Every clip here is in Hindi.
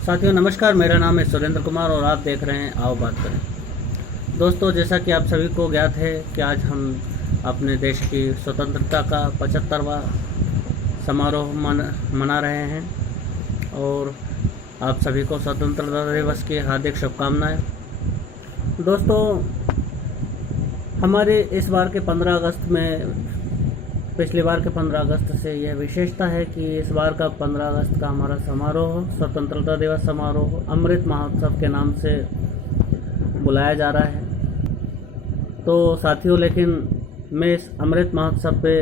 साथियों नमस्कार, मेरा नाम है सुरेंद्र कुमार और आप देख रहे हैं आओ बात करें। दोस्तों, जैसा कि आप सभी को ज्ञात है कि आज हम अपने देश की स्वतंत्रता का 75वां समारोह मना रहे हैं और आप सभी को स्वतंत्रता दिवस की हार्दिक शुभकामनाएं। दोस्तों, हमारे इस बार के 15 अगस्त में पिछली बार के 15 अगस्त से यह विशेषता है कि इस बार का 15 अगस्त का हमारा समारोह स्वतंत्रता दिवस समारोह अमृत महोत्सव के नाम से बुलाया जा रहा है। तो साथियों, लेकिन मैं इस अमृत महोत्सव पे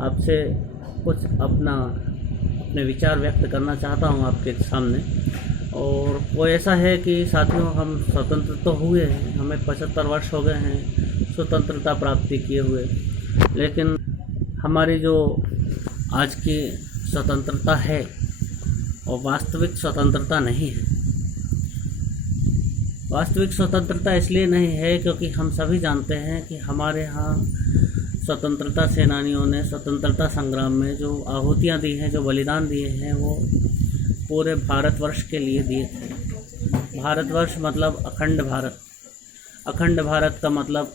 आपसे कुछ अपने विचार व्यक्त करना चाहता हूँ आपके सामने। और वो ऐसा है कि साथियों, हम स्वतंत्र तो हुए हैं, हमें 75 वर्ष हो गए हैं स्वतंत्रता प्राप्ति किए हुए, लेकिन हमारी जो आज की स्वतंत्रता है वो वास्तविक स्वतंत्रता नहीं है। वास्तविक स्वतंत्रता इसलिए नहीं है क्योंकि हम सभी जानते हैं कि हमारे यहाँ स्वतंत्रता सेनानियों ने स्वतंत्रता संग्राम में जो आहुतियाँ दी हैं, जो बलिदान दिए हैं, वो पूरे भारतवर्ष के लिए दिए थे। भारतवर्ष मतलब अखंड भारत। अखंड भारत का मतलब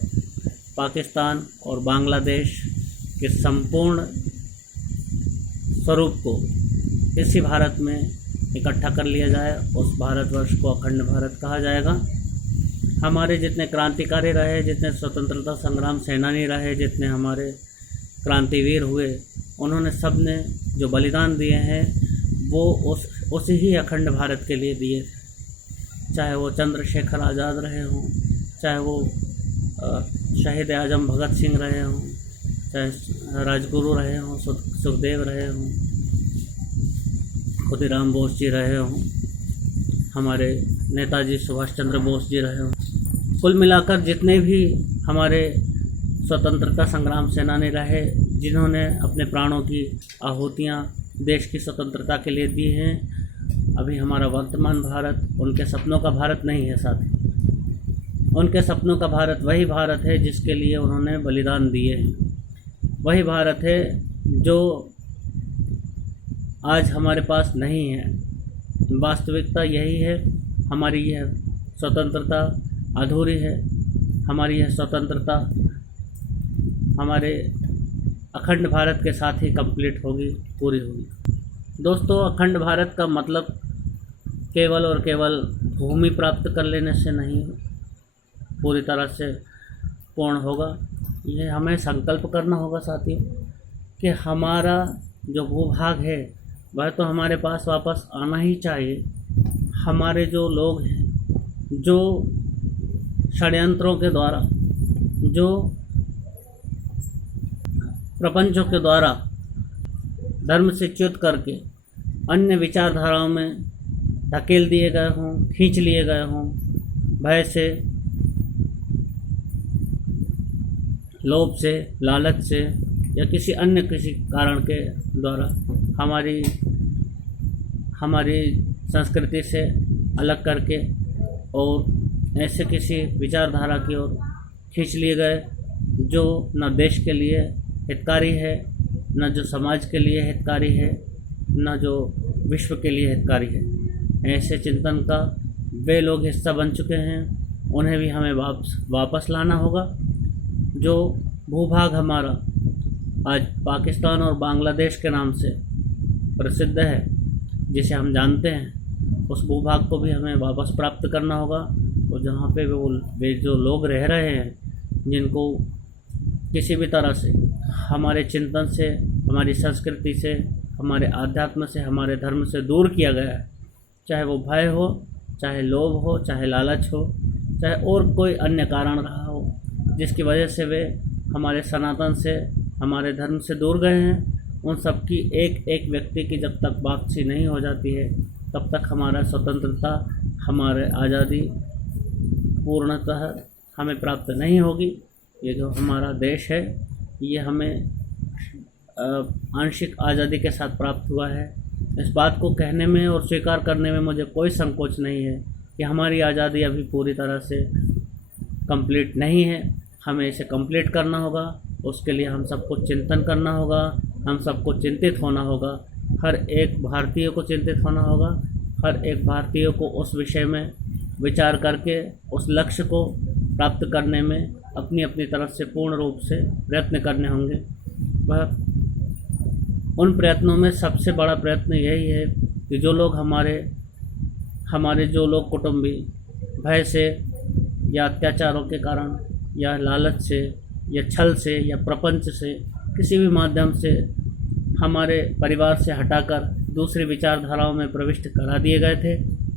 पाकिस्तान और बांग्लादेश के संपूर्ण स्वरूप को इसी भारत में इकट्ठा कर लिया जाए, उस भारतवर्ष को अखंड भारत कहा जाएगा। हमारे जितने क्रांतिकारी रहे, जितने स्वतंत्रता संग्राम सेनानी रहे, जितने हमारे क्रांतिवीर हुए, उन्होंने सब ने जो बलिदान दिए हैं वो उस ही अखंड भारत के लिए दिए। चाहे वो चंद्रशेखर आज़ाद रहे हों, चाहे वो शहीद आजम भगत सिंह रहे हों, चाहे राजगुरु रहे हों, सुखदेव रहे हों, खुदीराम बोस जी रहे हों, हमारे नेताजी सुभाष चंद्र बोस जी रहे हों। कुल मिलाकर जितने भी हमारे स्वतंत्रता संग्राम सेनानी रहे, जिन्होंने अपने प्राणों की आहुतियाँ देश की स्वतंत्रता के लिए दी हैं, अभी हमारा वर्तमान भारत उनके सपनों का भारत नहीं है साथी। उनके सपनों का भारत वही भारत है जिसके लिए उन्होंने बलिदान दिए हैं। वही भारत है जो आज हमारे पास नहीं है। वास्तविकता यही है, हमारी यह स्वतंत्रता अधूरी है। हमारी यह स्वतंत्रता हमारे अखंड भारत के साथ ही कंप्लीट होगी, पूरी होगी। दोस्तों, अखंड भारत का मतलब केवल और केवल भूमि प्राप्त कर लेने से नहीं पूरी तरह से पूर्ण होगा। ये हमें संकल्प करना होगा साथियों कि हमारा जो भूभाग है वह तो हमारे पास वापस आना ही चाहिए। हमारे जो लोग हैं, जो षड्यंत्रों के द्वारा, जो प्रपंचों के द्वारा धर्म से च्युत करके अन्य विचारधाराओं में धकेल दिए गए हों, खींच लिए गए हों, भय से, लोभ से, लालच से या किसी कारण के द्वारा हमारी संस्कृति से अलग करके और ऐसे किसी विचारधारा की ओर खींच लिए गए जो न देश के लिए हितकारी है, न जो समाज के लिए हितकारी है, न जो विश्व के लिए हितकारी है। ऐसे चिंतन का वे लोग हिस्सा बन चुके हैं, उन्हें भी हमें वापस लाना होगा। जो भूभाग हमारा आज पाकिस्तान और बांग्लादेश के नाम से प्रसिद्ध है, जिसे हम जानते हैं, उस भूभाग को भी हमें वापस प्राप्त करना होगा। और जहाँ पे वे जो लोग रह रहे हैं, जिनको किसी भी तरह से हमारे चिंतन से, हमारी संस्कृति से, हमारे आध्यात्म से, हमारे धर्म से दूर किया गया है, चाहे वो भय हो, चाहे लोभ हो, चाहे लालच हो, चाहे और कोई अन्य कारण रहा हो, जिसकी वजह से वे हमारे सनातन से, हमारे धर्म से दूर गए हैं, उन सब की एक एक व्यक्ति की जब तक वापसी नहीं हो जाती है, तब तक हमारा स्वतंत्रता, हमारे आज़ादी पूर्णतः हमें प्राप्त नहीं होगी। ये जो हमारा देश है, ये हमें आंशिक आज़ादी के साथ प्राप्त हुआ है। इस बात को कहने में और स्वीकार करने में मुझे कोई संकोच नहीं है कि हमारी आज़ादी अभी पूरी तरह से कंप्लीट नहीं है। हमें इसे कंप्लीट करना होगा, उसके लिए हम सबको चिंतन करना होगा, हम सबको चिंतित होना होगा, हर एक भारतीय को चिंतित होना होगा हर एक भारतीय को उस विषय में विचार करके उस लक्ष्य को प्राप्त करने में अपनी अपनी तरफ से पूर्ण रूप से प्रयत्न करने होंगे। वह उन प्रयत्नों में सबसे बड़ा प्रयत्न यही है कि जो लोग हमारे जो लोग कुटुंबी भय से या अत्याचारों के कारण या लालच से या छल से या प्रपंच से किसी भी माध्यम से हमारे परिवार से हटाकर दूसरी विचारधाराओं में प्रविष्ट करा दिए गए थे,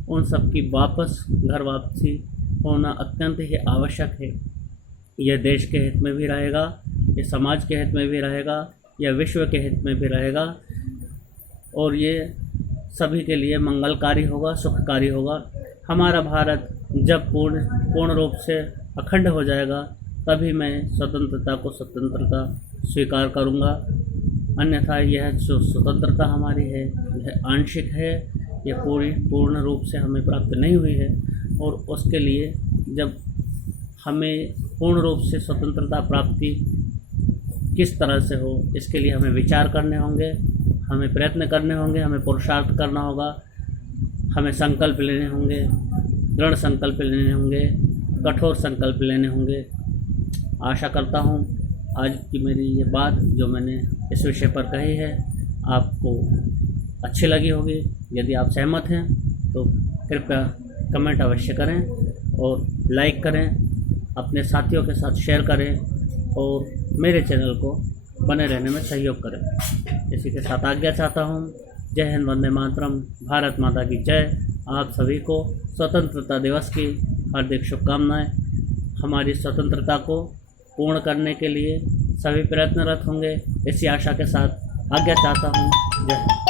उन सब की वापस घर वापसी होना अत्यंत ही आवश्यक है। यह देश के हित में भी रहेगा, यह समाज के हित में भी रहेगा, यह विश्व के हित में भी रहेगा और ये सभी के लिए मंगलकारी होगा, सुखकारी होगा। हमारा भारत जब पूर्ण रूप से अखंड हो जाएगा तभी मैं स्वतंत्रता को स्वतंत्रता स्वीकार करूँगा। अन्यथा यह जो स्वतंत्रता हमारी है यह आंशिक है, यह पूर्ण रूप से हमें प्राप्त नहीं हुई है और उसके लिए जब हमें पूर्ण रूप से स्वतंत्रता प्राप्ति किस तरह से हो इसके लिए हमें विचार करने होंगे, हमें प्रयत्न करने होंगे, हमें पुरुषार्थ करना होगा, हमें संकल्प लेने होंगे, दृढ़ संकल्प लेने होंगे, कठोर संकल्प लेने होंगे। आशा करता हूँ आज की मेरी ये बात जो मैंने इस विषय पर कही है आपको अच्छी लगी होगी। यदि आप सहमत हैं तो कृपया कमेंट अवश्य करें और लाइक करें, अपने साथियों के साथ शेयर करें और मेरे चैनल को बने रहने में सहयोग करें। इसी के साथ आज्ञा चाहता हूँ। जय हिंद, वंदे मातरम, भारत माता की जय। आप सभी को स्वतंत्रता दिवस की हार्दिक शुभकामनाएं। हमारी स्वतंत्रता को पूर्ण करने के लिए सभी प्रयत्नरत होंगे, इसी आशा के साथ आज्ञा चाहता हूँ। जय हिंद।